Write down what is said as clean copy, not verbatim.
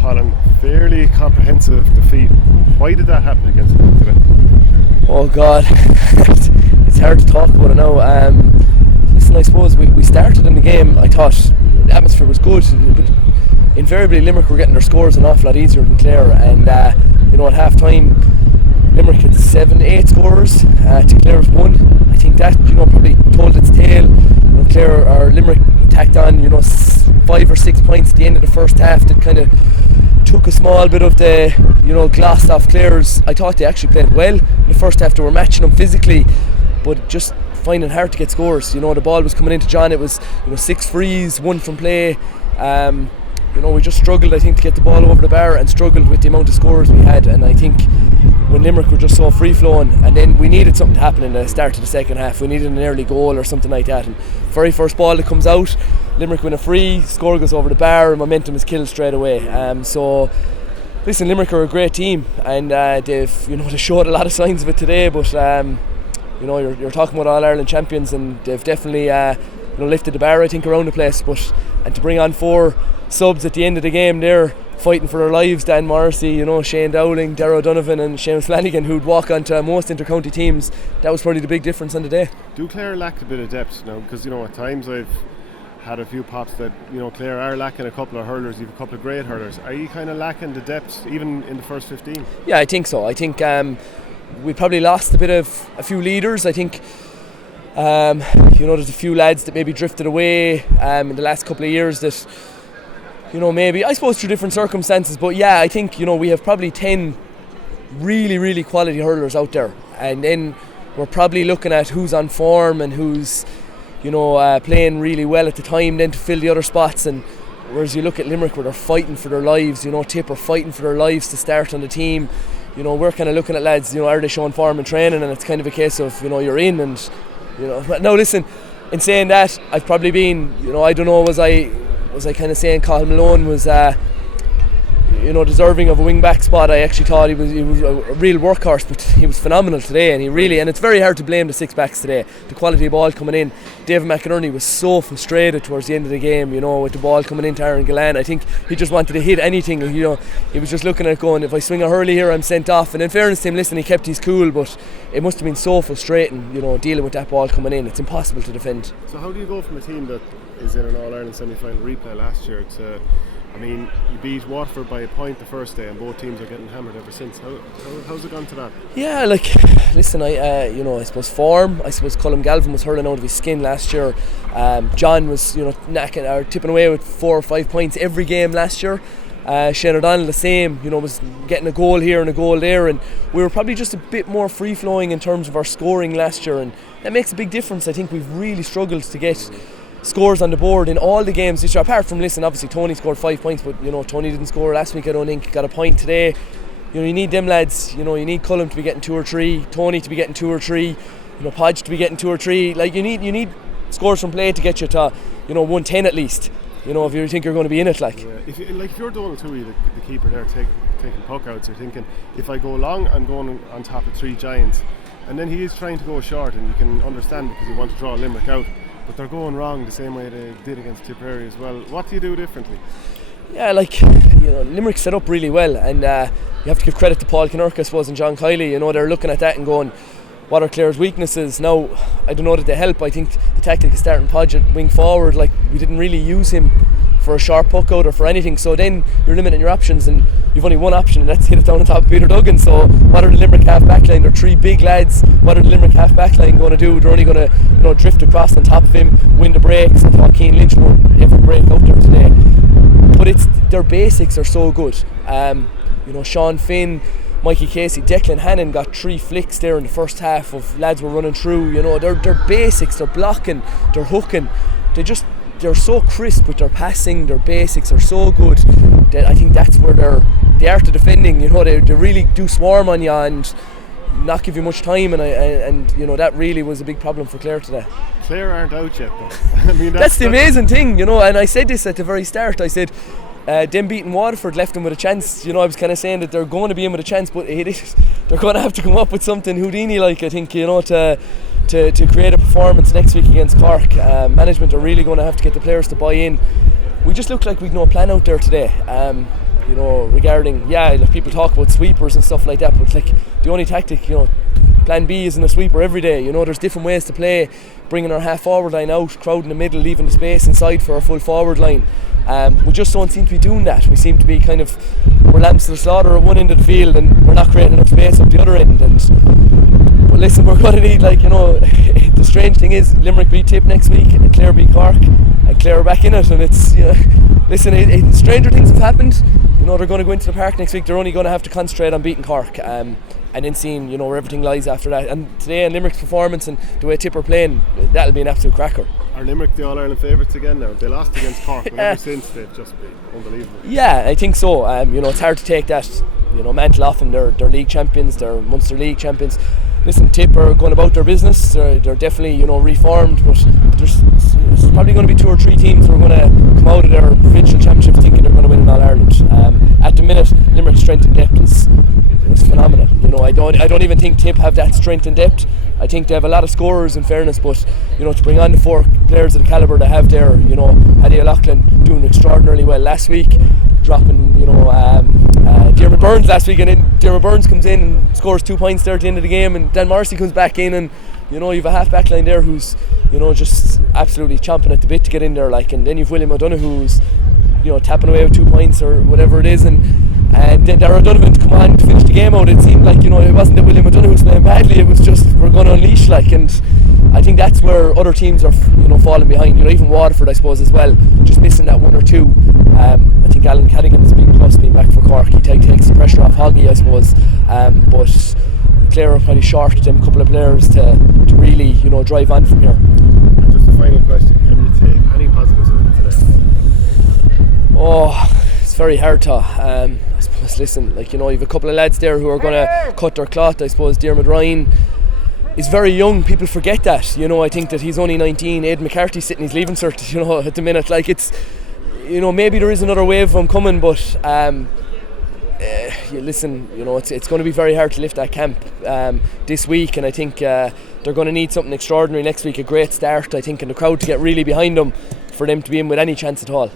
Colin, fairly comprehensive defeat. Why did that happen against Limerick today? Oh God, it's hard to talk about it now. Listen, I suppose we started in the game. I thought the atmosphere was good, but invariably Limerick were getting their scores an awful lot easier than Clare. And at half time, Limerick had 7-8 scorers to Clare's 1. I think that probably told its tale. Clare or Limerick tacked on 5 or 6 points at the end of the first half that kind of took a small bit of the gloss off Clare's. I thought they actually played well in the first half. They were matching them physically, but just finding it hard to get scores. The ball was coming into John. It was 6 frees, 1 from play. We just struggled, I think, to get the ball over the bar, and struggled with the amount of scores we had. And I think when Limerick were just so free flowing, and then we needed something to happen in the start of the second half. We needed an early goal or something like that. And very first ball that comes out, Limerick win a free, score goes over the bar, and momentum is killed straight away. So listen, Limerick are a great team, and they've they showed a lot of signs of it today. But you're talking about All-Ireland champions, and they've definitely lifted the bar, I think, around the place. And to bring on 4 subs at the end of the game, they're fighting for their lives. Dan Morrissey, Shane Dowling, Darragh O'Donovan and Seamus Flanagan, who'd walk onto most inter-county teams. That was probably the big difference on the day. Do Clare lack a bit of depth now? Because at times I've had a few pops that Clare are lacking a couple of hurlers, even a couple of great hurlers. Are you kind of lacking the depth even in the first 15? Yeah, I think so. I think we probably lost a few leaders. I think there's a few lads that maybe drifted away in the last couple of years that maybe, I suppose, through different circumstances. But yeah, I think we have probably 10 really, really quality hurlers out there, and then we're probably looking at who's on form and who's playing really well at the time then to fill the other spots. And whereas you look at Limerick, where they're fighting for their lives, Tip are fighting for their lives to start on the team. We're kind of looking at lads, are they showing form in training, and it's kind of a case of you're in. And but now listen, in saying that, I've probably been I don't know, was I kind of saying Colin Malone was deserving of a wing back spot. I actually thought he was a real workhorse, but he was phenomenal today, and it's very hard to blame the 6 backs today. The quality of ball coming in, David McInerney was so frustrated towards the end of the game, with the ball coming into Aaron Gillan. I think he just wanted to hit anything, he was just looking at it going, if I swing a hurley here, I'm sent off. And in fairness to him, listen, he kept his cool, but it must have been so frustrating, dealing with that ball coming in. It's impossible to defend. So how do you go from a team that is in an All-Ireland semi-final replay last year to, you beat Waterford by a point the first day, and both teams are getting hammered ever since. How's it gone to that? Yeah, listen, I suppose form. I suppose Colin Galvin was hurling out of his skin last year. John was, knacking or tipping away with 4 or 5 points every game last year. Shane O'Donnell the same, was getting a goal here and a goal there, and we were probably just a bit more free-flowing in terms of our scoring last year, and that makes a big difference. I think we've really struggled to get scores on the board in all the games this year, apart from, obviously Tony scored 5 points, but Tony didn't score last week, I don't think. Got a point today. You need them lads, you need Cullum to be getting 2 or 3, Tony to be getting 2 or 3, Podge to be getting 2 or 3. You need scores from play to get you to 110 at least, if you think you're going to be in it. Yeah. If you're doing it too, the keeper there taking puck outs, you're thinking, if I go long, I'm going on top of 3 giants, and then he is trying to go short, and you can understand because he wants to draw Limerick out. But they're going wrong the same way they did against Tipperary as well. What do you do differently? Yeah, Limerick set up really well, and you have to give credit to Paul Kinnerk, I suppose, and John Kiley. They're looking at that and going, what are Clare's weaknesses? Now, I don't know that they help. I think the tactic is starting Podge at wing forward. We didn't really use him for a sharp puck out or for anything, so then you're limiting your options, and you've only one option, and that's hit it down on top of Peter Duggan. So what are the Limerick half back line? They're 3 big lads. What are the Limerick half back line going to do? They're only going to drift across on top of him, win the breaks. I thought Cian Lynch won every break out there today, but their basics are so good. Sean Finn, Mikey Casey, Declan Hannon got 3 flicks there in the first half of lads were running through. Their basics, they're blocking, they're hooking, they're so crisp with their passing. Their basics are so good that I think that's where the art of defending, they really do swarm on you and not give you much time, and that really was a big problem for Clare today. Clare aren't out yet though. That's the amazing thing, and I said this at the very start. I said them beating Waterford left them with a chance. I was kind of saying that they're going to be in with a chance, but they're going to have to come up with something Houdini-like, I think, to create a performance next week against Cork. Management are really going to have to get the players to buy in. We just looked like we'd no plan out there today. you know, regarding, like people talk about sweepers and stuff like that, but like the only tactic, you know, plan B isn't a sweeper every day. You know, there's different ways to play, bringing our half forward line out, crowd in the middle, leaving the space inside for our full forward line. We just don't seem to be doing that. We seem to be kind of, we're lambs to the slaughter at one end of the field and we're not creating enough space up the other end. And well, listen, we're going to need, like, you know, the strange thing is Limerick beat Tip next week and Clare beat Cork and Clare are back in it, and it's, you know, listen, stranger things have happened. You know, they're going to go into the park next week, they're only going to have to concentrate on beating Cork, and then seeing, you know, where everything lies after that. And today in Limerick's performance and the way Tip are playing, that'll be an absolute cracker. Are Limerick the All-Ireland favourites again now? They lost against Cork, but ever since they've just been unbelievable. Yeah, I think so. You know, it's hard to take that, you know, mantle off them. They're league champions, they're Munster League champions. Listen, Tip are going about their business. They're definitely, you know, reformed, but there's probably going to be 2 or 3 teams who are going to come out of their provincial championships thinking they're going to win in All-Ireland. At the minute, Limerick's strength and depth is phenomenal. You know, I don't even think Tip have that strength and depth. I think they have a lot of scorers, in fairness, but you know, to bring on the 4 players of the calibre they have there, you know, Paddy O'Loughlin doing extraordinarily well last week, dropping, you know, Diarmuid Burns last week, and then Diarmuid Burns comes in and scores 2 points there at the end of the game, and Dan Morrissey comes back in, and you know, you've a half back line there who's, you know, just absolutely chomping at the bit to get in there, like, and then you've William O'Donoghue who's, you know, tapping away with 2 points or whatever it is, and then Darragh O'Donovan to come on to finish the game out. It seemed like, you know, it wasn't that William O'Donoghue was playing badly, it was just we're going to unleash, like, and I think that's where other teams are, you know, falling behind. You know, even Waterford, I suppose, as well, just missing that 1 or 2. I think Alan Cadigan is a big plus being back for Cork. He takes the pressure off Hoggy, I suppose, but Clare are probably short them a couple of players to really, you know, drive on from here. Just a final question, can you take any positives out of today? Oh, it's very hard to. I suppose, listen, like, you know, you've a couple of lads there who are going to cut their cloth. I suppose Diarmuid Ryan is very young. People forget that. You know, I think that he's only 19. Aidan McCarthy's sitting his leaving cert, you know, at the minute. Like, it's, you know, maybe there is another wave of them coming, but listen, you know, it's going to be very hard to lift that camp this week, and I think they're going to need something extraordinary next week. A great start, I think, in the crowd to get really behind them for them to be in with any chance at all.